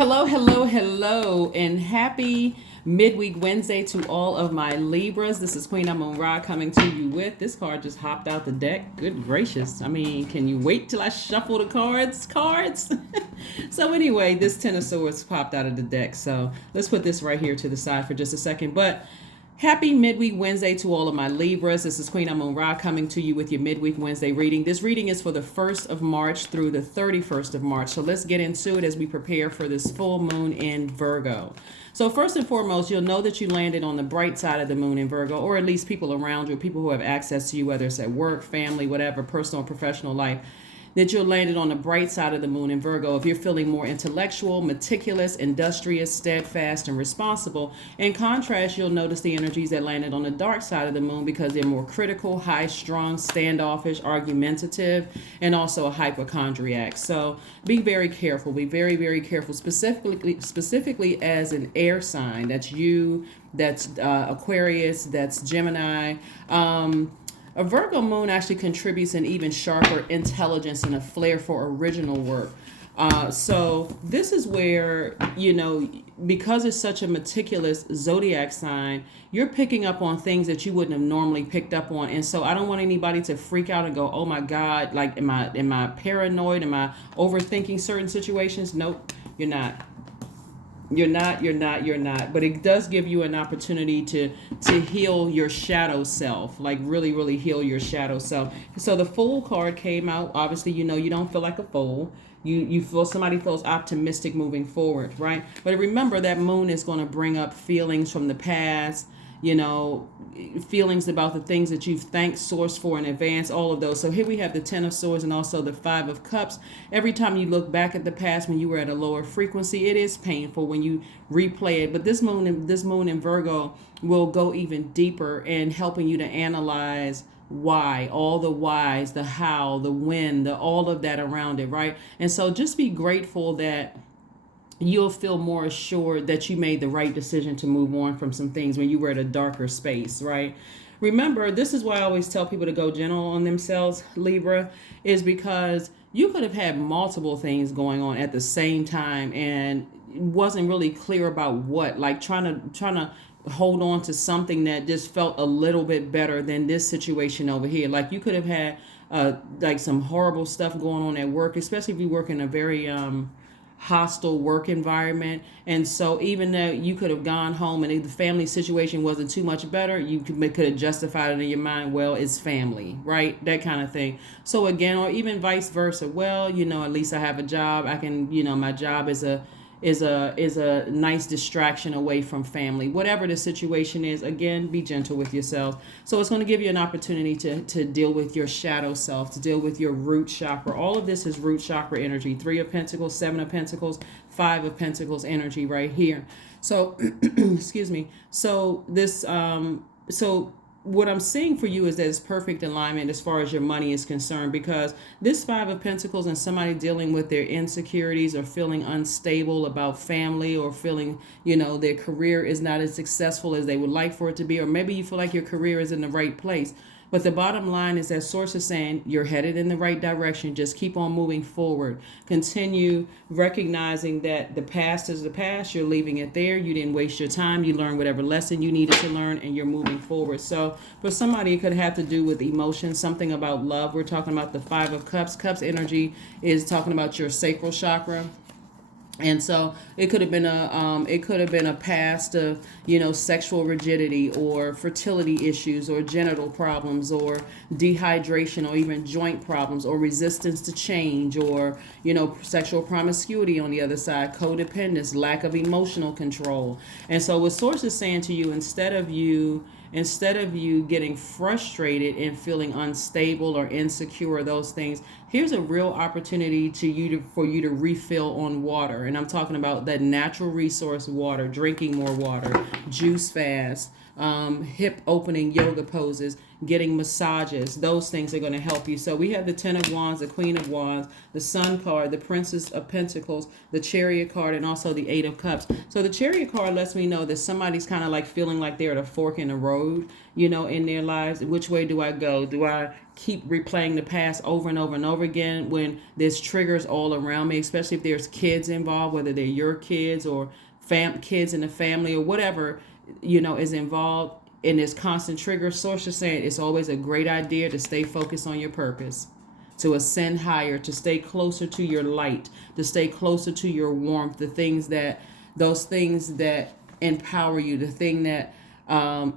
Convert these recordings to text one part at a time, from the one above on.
Hello, hello, hello, and happy midweek Wednesday to all of my Libras. This is Queen Amun Ra coming to you with this card just hopped out the deck. Good gracious. I mean, can you wait till I shuffle the cards? So anyway, this Ten of Swords popped out of the deck. So let's put this right here to the side for just a second. But happy midweek Wednesday to all of my Libras. This is Queen Amun Ra coming to you with your midweek Wednesday reading. This reading is for the 1st of March through the 31st of March. So let's get into it as we prepare for this full moon in Virgo. So first and foremost, you'll know that you landed on the bright side of the moon in Virgo, or at least people around you, people who have access to you, whether it's at work, family, whatever, personal or professional life, that you're landed on the bright side of the moon in Virgo. If you're feeling more intellectual, meticulous, industrious, steadfast, and responsible. In contrast, you'll notice the energies that landed on the dark side of the moon because they're more critical, high-strung, standoffish, argumentative, and also a hypochondriac. So be very careful. Be very, very careful, specifically as an air sign. That's you, that's Aquarius, that's Gemini. A Virgo moon actually contributes an even sharper intelligence and a flair for original work. So this is where, because it's such a meticulous zodiac sign, you're picking up on things that you wouldn't have normally picked up on. And so I don't want anybody to freak out and go, oh my God, like, am I paranoid? Am I overthinking certain situations? Nope, you're not. You're not. But it does give you an opportunity to heal your shadow self, like really, really heal your shadow self. So the Fool card came out. Obviously, you don't feel like a fool. You feel somebody feels optimistic moving forward, right? But remember that moon is going to bring up feelings from the past, feelings about the things that you've thanked source for in advance, all of those. So here we have the Ten of Swords and also the Five of Cups. Every time you look back at the past when you were at a lower frequency, it is painful when you replay it. But this moon in Virgo will go even deeper in helping you to analyze why, all the whys, the how, the when, the all of that around it, right? And so just be grateful that you'll feel more assured that you made the right decision to move on from some things when you were at a darker space, right? Remember, this is why I always tell people to go gentle on themselves, Libra, is because you could have had multiple things going on at the same time and wasn't really clear about what, like trying to hold on to something that just felt a little bit better than this situation over here. Like you could have had like some horrible stuff going on at work, especially if you work in a very hostile work environment. And so even though you could have gone home and the family situation wasn't too much better, you could have justified it in your mind, well, it's family, right? That kind of thing. So again, or even vice versa, well, at least I have a job. I can, my job is a nice distraction away from family. Whatever the situation is, again, be gentle with yourself. So it's going to give you an opportunity to deal with your shadow self, to deal with your root chakra. All of this is root chakra energy. 3 of Pentacles, 7 of Pentacles, 5 of Pentacles energy right here. So, excuse me. So this, what I'm seeing for you is that it's perfect alignment as far as your money is concerned, because this 5 of Pentacles and somebody dealing with their insecurities or feeling unstable about family or feeling, their career is not as successful as they would like for it to be, or maybe you feel like your career is in the right place. But the bottom line is that source is saying you're headed in the right direction. Just keep on moving forward. Continue recognizing that the past is the past. You're leaving it there. You didn't waste your time. You learned whatever lesson you needed to learn, and you're moving forward. So for somebody, it could have to do with emotions, something about love. We're talking about the 5 of Cups. Cups energy is talking about your sacral chakra. And so it could have been a past of, sexual rigidity or fertility issues or genital problems or dehydration or even joint problems or resistance to change or, sexual promiscuity on the other side, codependence, lack of emotional control. And so what Source is saying to you, instead of you getting frustrated and feeling unstable or insecure or those things, here's a real opportunity for you to refill on water. And I'm talking about that natural resource water, drinking more water, juice fast, hip opening yoga poses, getting massages. Those things are going to help you. So we have the Ten of Wands, the Queen of Wands, the Sun card, the Princess of Pentacles, the Chariot card, and also the Eight of Cups. So the Chariot card lets me know that somebody's kind of like feeling like they're at a fork in the road, in their lives. Which way do I go? Do I keep replaying the past over and over and over again when there's triggers all around me, especially if there's kids involved, whether they're your kids or kids in the family or whatever, is involved in this constant trigger? Source is saying it's always a great idea to stay focused on your purpose, to ascend higher, to stay closer to your light, to stay closer to your warmth, those things that empower you, the thing that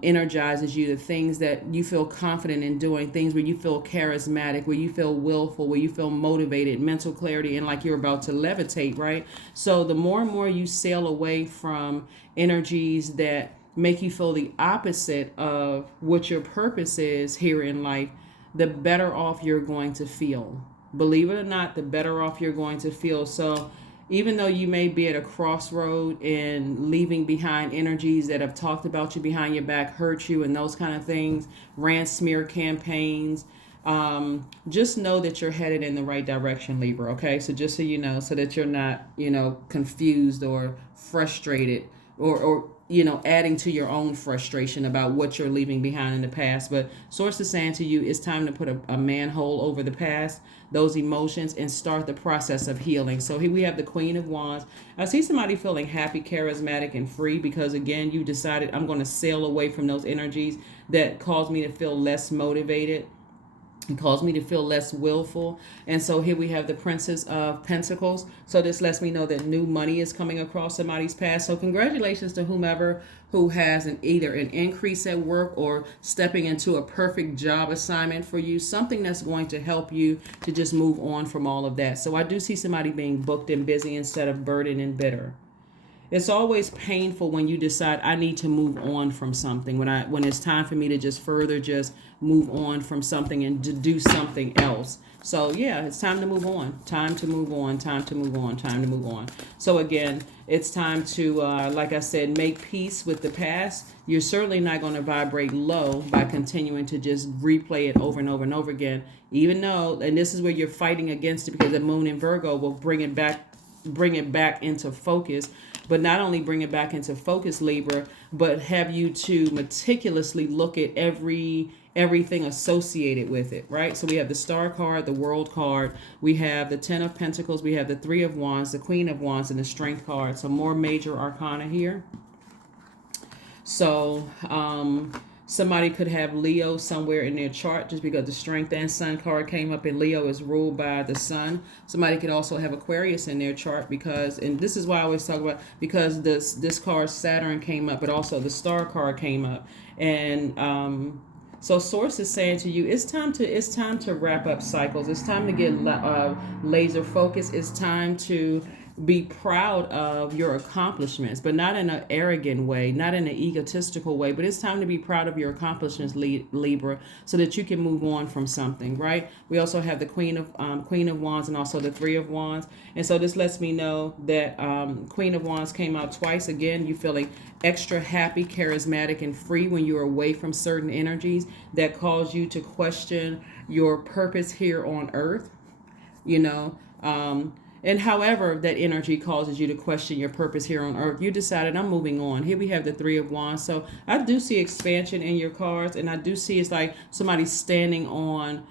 energizes you, the things that you feel confident in doing, things where you feel charismatic, where you feel willful, where you feel motivated, mental clarity, and like you're about to levitate, right? So the more and more you sail away from energies that make you feel the opposite of what your purpose is here in life, the better off you're going to feel. Believe it or not, the better off you're going to feel. So even though you may be at a crossroad and leaving behind energies that have talked about you behind your back, hurt you, and those kind of things, ran smear campaigns, just know that you're headed in the right direction, Libra. Okay, so just so you know, so that you're not, confused or frustrated or adding to your own frustration about what you're leaving behind in the past. But Source is saying to you, it's time to put a manhole over the past, those emotions, and start the process of healing. So here we have the Queen of Wands. I see somebody feeling happy, charismatic, and free because, again, you decided, I'm going to sail away from those energies that cause me to feel less motivated. It caused me to feel less willful. And so here we have the Princess of Pentacles. So this lets me know that new money is coming across somebody's path. So congratulations to whomever who has either an increase at work or stepping into a perfect job assignment for you, something that's going to help you to just move on from all of that. So I do see somebody being booked and busy instead of burdened and bitter. It's always painful when you decide I need to move on from something, when it's time for me to just move on from something and to do something else. So yeah, it's time to move on, time to move on, time to move on, time to move on. So again, it's time to, like I said, make peace with the past. You're certainly not going to vibrate low by continuing to just replay it over and over and over again, even though, and this is where you're fighting against it because the moon in Virgo will bring it back into focus. But not only bring it back into focus, Libra, but have you to meticulously look at everything associated with it, right? So we have the Star card, the World card, we have the Ten of Pentacles, we have the Three of Wands, the Queen of Wands, and the Strength card. So more major arcana here. So somebody could have Leo somewhere in their chart just because the Strength and Sun card came up and Leo is ruled by the Sun. Somebody could also have Aquarius in their chart because, and this is why I always talk about, because this card Saturn came up, but also the Star card came up. And so Source is saying to you, it's time to wrap up cycles. It's time to get laser focused. It's time to be proud of your accomplishments, but not in an arrogant way, not in an egotistical way, but it's time to be proud of your accomplishments, Libra, so that you can move on from something, right? We also have the Queen of Wands and also the Three of Wands. And so this lets me know that Queen of Wands came out twice. Again, you feeling extra happy, charismatic, and free when you're away from certain energies that cause you to question your purpose here on earth, and however that energy causes you to question your purpose here on earth, you decided I'm moving on. Here we have the Three of Wands. So I do see expansion in your cards, and I do see it's like somebody standing on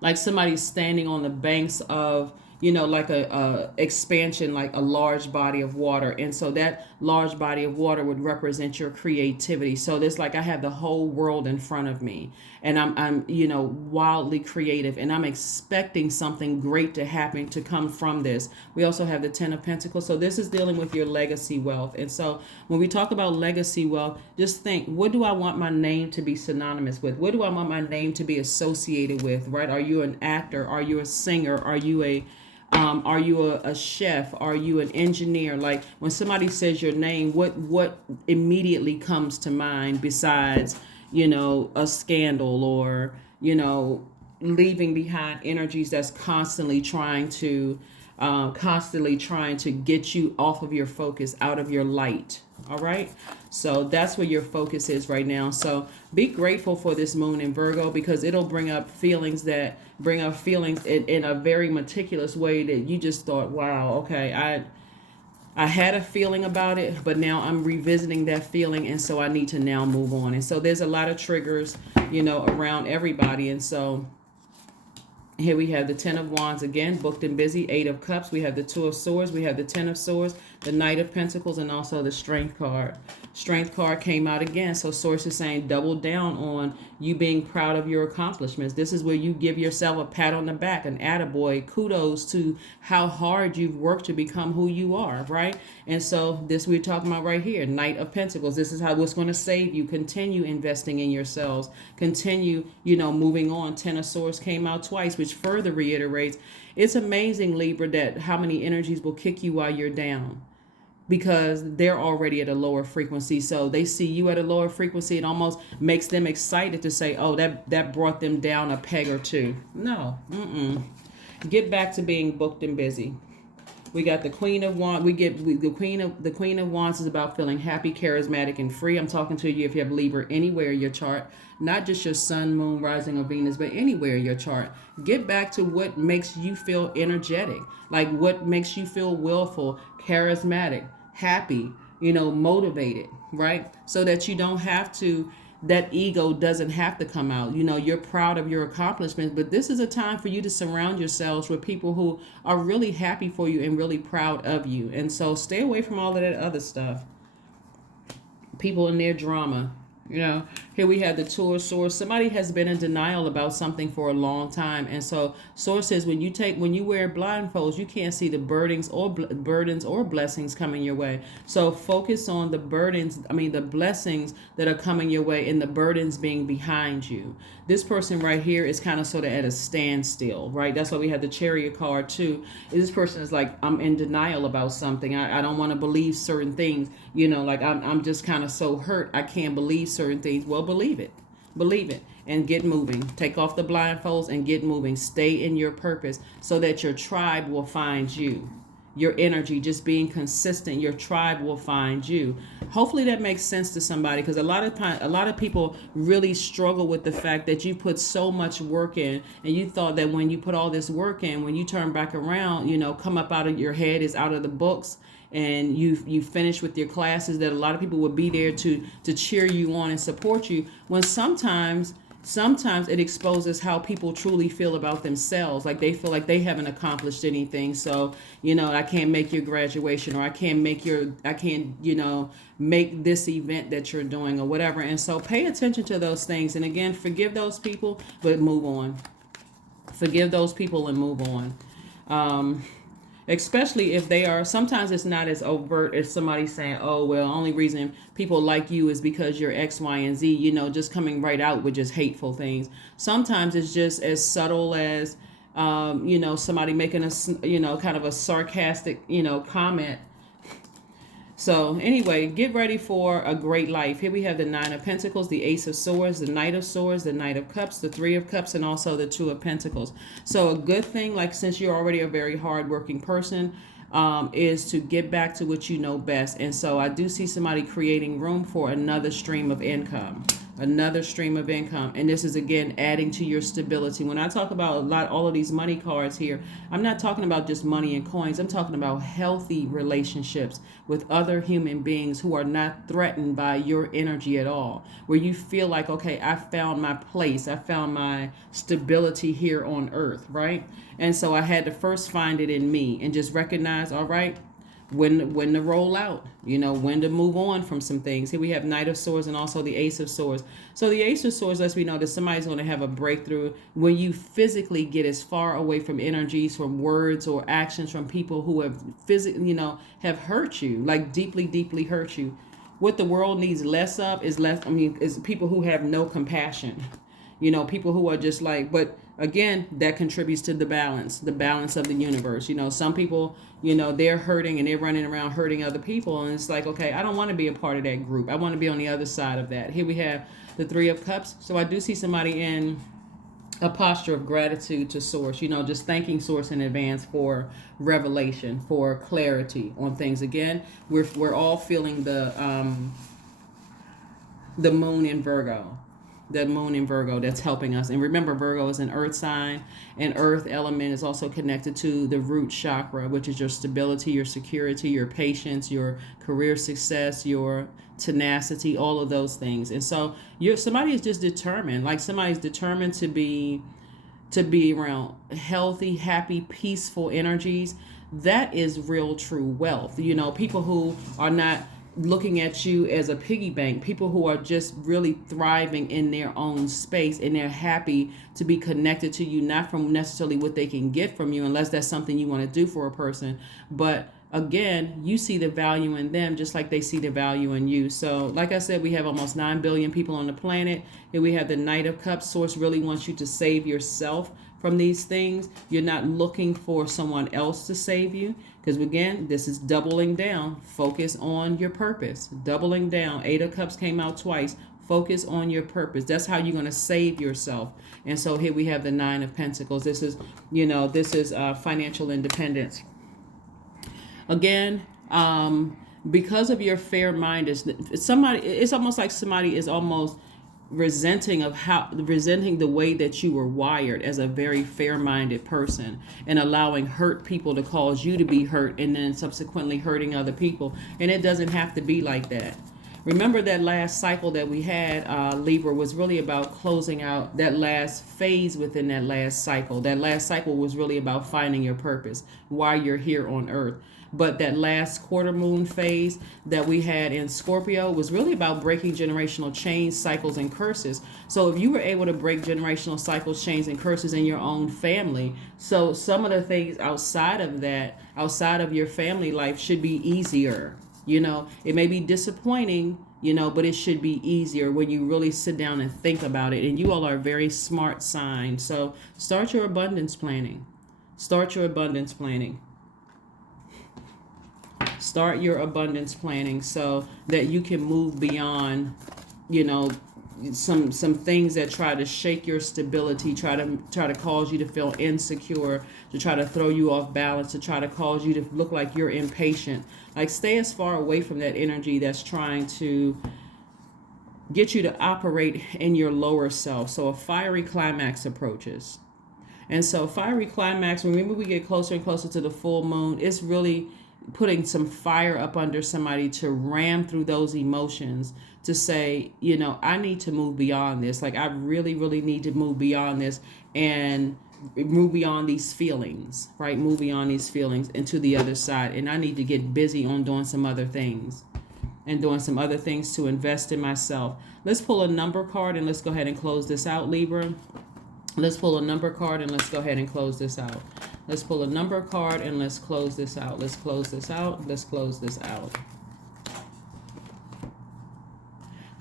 like somebody's standing on the banks of, like a expansion, like a large body of water. And so that large body of water would represent your creativity. So there's like, I have the whole world in front of me and I'm wildly creative and I'm expecting something great to happen, to come from this. We also have the Ten of Pentacles. So this is dealing with your legacy wealth. And so when we talk about legacy wealth, just think, what do I want my name to be synonymous with? What do I want my name to be associated with, right? Are you an actor? Are you a singer? Are you a chef? Are you an engineer? Like when somebody says your name, what immediately comes to mind besides, a scandal or, leaving behind energies that's constantly trying to constantly trying to get you off of your focus, out of your light. All right. So that's where your focus is right now. So be grateful for this moon in Virgo, because it'll bring up feelings in a very meticulous way that you just thought, wow, okay, I had a feeling about it, but now I'm revisiting that feeling, and so I need to now move on. And so there's a lot of triggers, around everybody. And so here we have the Ten of Wands again, booked and busy, Eight of Cups. We have the Two of Swords. We have the Ten of Swords, the Knight of Pentacles, and also the Strength card. Strength card came out again. So Source is saying double down on you being proud of your accomplishments. This is where you give yourself a pat on the back, an attaboy, kudos to how hard you've worked to become who you are, right? And so this we're talking about right here, Knight of Pentacles. This is what's going to save you. Continue investing in yourselves. Continue, moving on. Ten of Swords came out twice, which further reiterates, it's amazing, Libra, that how many energies will kick you while you're down, because they're already at a lower frequency. So they see you at a lower frequency. It almost makes them excited to say, oh, that brought them down a peg or two. No. Get back to being booked and busy. We got the Queen of Wands. The Queen of Wands is about feeling happy, charismatic, and free. I'm talking to you if you have Libra anywhere in your chart, not just your Sun, Moon, Rising, or Venus, but anywhere in your chart. Get back to what makes you feel energetic, like what makes you feel willful, charismatic, happy, motivated, right? So that you don't have to, that ego doesn't have to come out. You're proud of your accomplishments, but this is a time for you to surround yourselves with people who are really happy for you and really proud of you. And so stay away from all of that other stuff. People in their drama. Here we have the Two of Swords. Somebody has been in denial about something for a long time. And so Source says when you wear blindfolds, you can't see the burdens or blessings coming your way. So focus on the the blessings that are coming your way, and the burdens being behind you. This person right here is kind of sort of at a standstill, right? That's why we have the Chariot card too. This person is like, I'm in denial about something. I don't want to believe certain things. Like I'm just kind of so hurt. I can't believe certain things. Well, believe it, and get moving. Take off the blindfolds and get moving. Stay in your purpose so that your tribe will find you. Your energy, just being consistent, your tribe will find you. Hopefully that makes sense to somebody, because a lot of people really struggle with the fact that you put so much work in, and you thought that when you put all this work in, when you turn back around, come up out of your head is out of the books, and you finish with your classes, that a lot of people would be there to cheer you on and support you, when sometimes it exposes how people truly feel about themselves. Like they feel like they haven't accomplished anything. So, I can't make your graduation, or I can't make make this event that you're doing, or whatever. And so pay attention to those things. And again, forgive those people, but move on. Forgive those people and move on. Especially if they are, sometimes it's not as overt as somebody saying, oh, well, only reason people like you is because you're X, Y, and Z, just coming right out with just hateful things. Sometimes it's just as subtle as, somebody making a, kind of a sarcastic, comment. So anyway, get ready for a great life. Here we have the Nine of Pentacles, the Ace of Swords, the Knight of Swords, the Knight of Cups, the Three of Cups, and also the Two of Pentacles. So a good thing, like since you're already a very hardworking person, is to get back to what you know best. And so I do see somebody creating room for another stream of income. Another stream of income. And this is, again, adding to your stability. When I talk about all of these money cards here, I'm not talking about just money and coins. I'm talking about healthy relationships with other human beings who are not threatened by your energy at all. Where you feel like, okay, I found my place. I found my stability here on earth, right? And so I had to first find it in me and just recognize, all right, when to roll out, when to move on from some things. Here we have Knight of Swords and also the Ace of Swords. So the Ace of Swords lets me know that somebody's going to have a breakthrough when you physically get as far away from energies, from words or actions from people who have have hurt you, like deeply, deeply hurt you. What the world needs less of is people who have no compassion. People who are just like, but again, that contributes to the balance of the universe. Some people, they're hurting and they're running around hurting other people. And it's like, okay, I don't want to be a part of that group. I want to be on the other side of that. Here we have the Three of Cups. So I do see somebody in a posture of gratitude to source, just thanking source in advance for revelation, for clarity on things. Again, we're all feeling the moon in Virgo. The moon in Virgo, that's helping us. And remember, Virgo is an earth sign, and earth element is also connected to the root chakra, which is your stability, your security, your patience, your career success, your tenacity, all of those things. And so somebody is just determined, like somebody's determined to be around healthy, happy, peaceful energies. That is real true wealth. People who are not looking at you as a piggy bank, people who are just really thriving in their own space, and they're happy to be connected to you, not from necessarily what they can get from you, unless that's something you want to do for a person. But again, you see the value in them just like they see the value in you. So like I said, we have almost 9 billion people on the planet, and we have the Knight of Cups. Source really wants you to save yourself from these things. You're not looking for someone else to save you, because again, this is doubling down. Focus on your purpose. Doubling down. 8 of Cups came out twice. Focus on your purpose. That's how you're going to save yourself. And so here we have the 9 of Pentacles. This is financial independence. Again, because of your fair mindedness, it's almost like somebody is almost resenting the way that you were wired as a very fair-minded person, and allowing hurt people to cause you to be hurt, and then subsequently hurting other people. And it doesn't have to be like that. Remember that last cycle that we had, Libra, was really about closing out that last phase within that last cycle. That last cycle was really about finding your purpose, why you're here on earth. But that last quarter moon phase that we had in Scorpio was really about breaking generational chains, cycles, and curses. So if you were able to break generational cycles, chains, and curses in your own family, so some of the things outside of that, outside of your family life, should be easier. It may be disappointing, but it should be easier when you really sit down and think about it. And you all are a very smart sign. So start your abundance planning. Start your abundance planning. Start your abundance planning so that you can move beyond, some things that try to shake your stability, try to cause you to feel insecure, to try to throw you off balance, to try to cause you to look like you're impatient. Like, stay as far away from that energy that's trying to get you to operate in your lower self. So a fiery climax approaches. And so fiery climax, remember, we get closer and closer to the full moon, it's really putting some fire up under somebody to ram through those emotions, to say, I need to move beyond this. Like, I really, really need to move beyond this and move beyond these feelings, right? Move beyond these feelings into the other side. And I need to get busy on doing some other things to invest in myself. Let's pull a number card and let's go ahead and close this out, Libra. Let's pull a number card and let's go ahead and close this out. Let's pull a number card and let's close this out. Let's close this out. Let's close this out.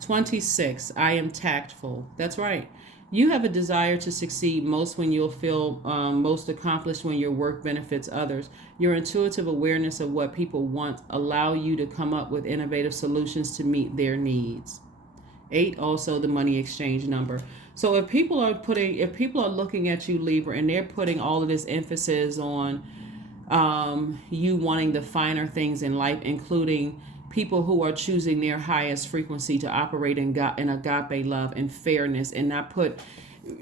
26. I am tactful. That's right. You have a desire to succeed most when you'll feel most accomplished when your work benefits others. Your intuitive awareness of what people want allow you to come up with innovative solutions to meet their needs. 8, also the money exchange number. So if people are looking at you, Libra, and they're putting all of this emphasis on you wanting the finer things in life, including people who are choosing their highest frequency to operate in agape love and fairness, and not put.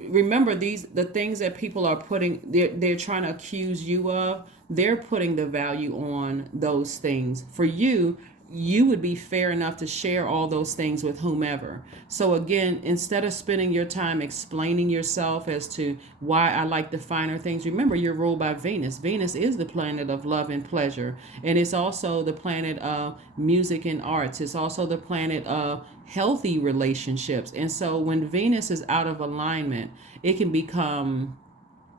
Remember, the things that people are putting, they're trying to accuse you of. They're putting the value on those things. For you, you would be fair enough to share all those things with whomever. So again, instead of spending your time explaining yourself as to why I like the finer things, remember, you're ruled by Venus. Venus is the planet of love and pleasure. And it's also the planet of music and arts. It's also the planet of healthy relationships. And so when Venus is out of alignment, it can become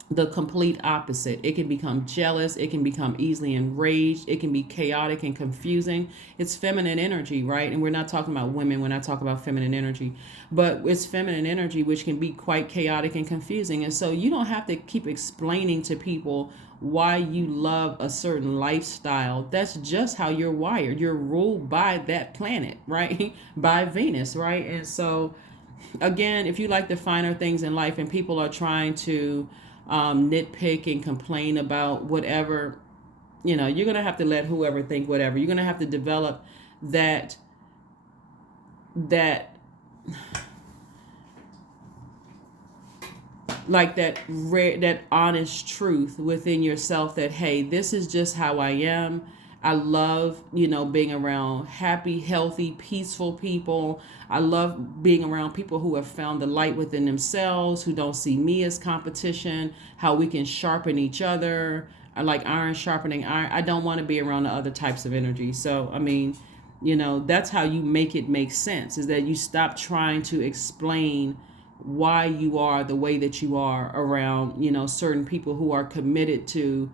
the complete opposite. It can become jealous. It can become easily enraged. It can be chaotic and confusing. It's feminine energy, right? And we're not talking about women when I talk about feminine energy, but it's feminine energy, which can be quite chaotic and confusing. And so you don't have to keep explaining to people why you love a certain lifestyle. That's just how you're wired. You're ruled by that planet, right? By Venus, right? And so again, if you like the finer things in life and people are trying to nitpick and complain about whatever, you're going to have to let whoever think whatever. You're going to have to develop that that like that honest truth within yourself that, hey, this is just how I am. I love, being around happy, healthy, peaceful people. I love being around people who have found the light within themselves, who don't see me as competition, how we can sharpen each other. I like iron sharpening iron. I don't want to be around the other types of energy. So, I mean, that's how you make it make sense, is that you stop trying to explain why you are the way that you are around, certain people who are committed to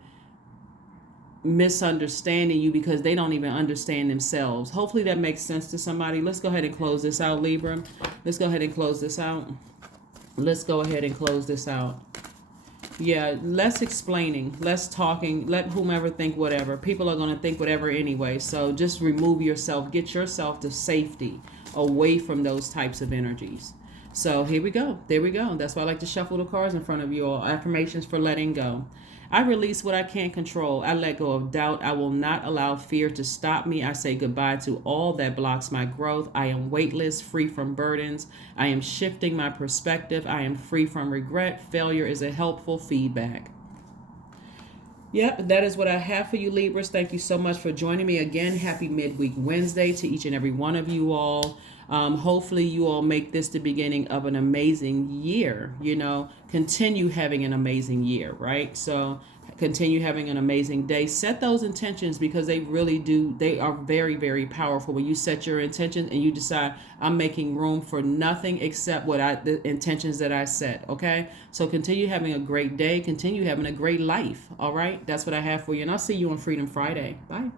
misunderstanding you because they don't even understand themselves. Hopefully that makes sense to somebody. Let's go ahead and close this out, Libra. Let's go ahead and close this out. Let's go ahead and close this out. Yeah, less explaining, less talking, let whomever think whatever. People are going to think whatever anyway. So just remove yourself, get yourself to safety, away from those types of energies. So here we go. There we go. That's why I like to shuffle the cards in front of you all. Affirmations for letting go. I release what I can't control. I let go of doubt. I will not allow fear to stop me. I say goodbye to all that blocks my growth. I am weightless, free from burdens. I am shifting my perspective. I am free from regret. Failure is a helpful feedback. Yep, that is what I have for you, Libras. Thank you so much for joining me again. Happy Midweek Wednesday to each and every one of you all. Hopefully you all make this the beginning of an amazing year. Continue having an amazing year, right? So continue having an amazing day. Set those intentions, because they really do. They are very, very powerful. When you set your intentions and you decide, I'm making room for nothing except the intentions that I set. Okay. So continue having a great day. Continue having a great life. All right. That's what I have for you. And I'll see you on Freedom Friday. Bye.